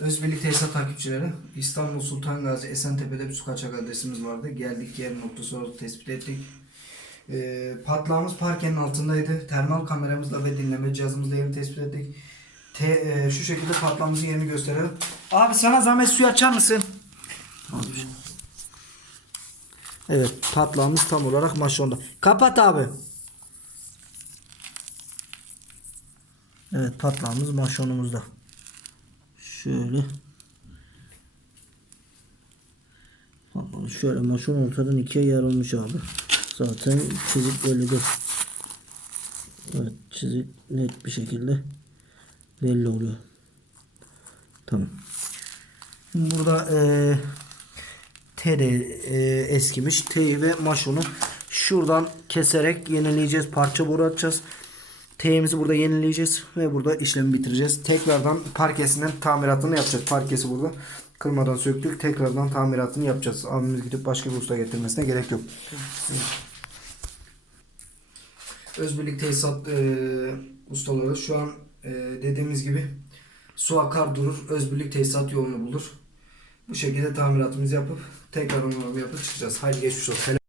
Özbirlik Tesisat takipçileri İstanbul Sultan Gazi Esentepe'de bir su kaçak adresimiz vardı. Geldik yer noktası olarak tespit ettik. Ee, patlağımız parkenin altındaydı. Termal kameramızla ve dinleme cihazımızla yerini tespit ettik. Te, e, şu şekilde patlağımızın yerini gösterelim. Abi sana zahmet suyu açar mısın? Evet patlağımız tam olarak maşonda. Kapat abi. Evet patlağımız maşonumuzda. Şöyle. Bak, Şöyle maşon ortadan ikiye yarılmış abi. Zaten çizik bellidir. Evet çizik net bir şekilde belli oluyor. Tamam. Burada eee T de eee, eskimiş. T'yi ve maşonu şuradan keserek yenileyeceğiz. Parça boru atacağız. T'imizi burada yenileyeceğiz ve burada işlemi bitireceğiz. Tekrardan parkesinin tamiratını yapacağız. Parkesi burada kırmadan söktük. Tekrardan tamiratını yapacağız. Abimiz gidip başka bir usta getirmesine gerek yok. Özbirlik tesisat e, ustaları şu an e, dediğimiz gibi su akar durur. Özbirlik tesisat yolunu bulur. Bu şekilde tamiratımızı yapıp tekrar onarımı yapıp çıkacağız. Haydi geçmiş olsun.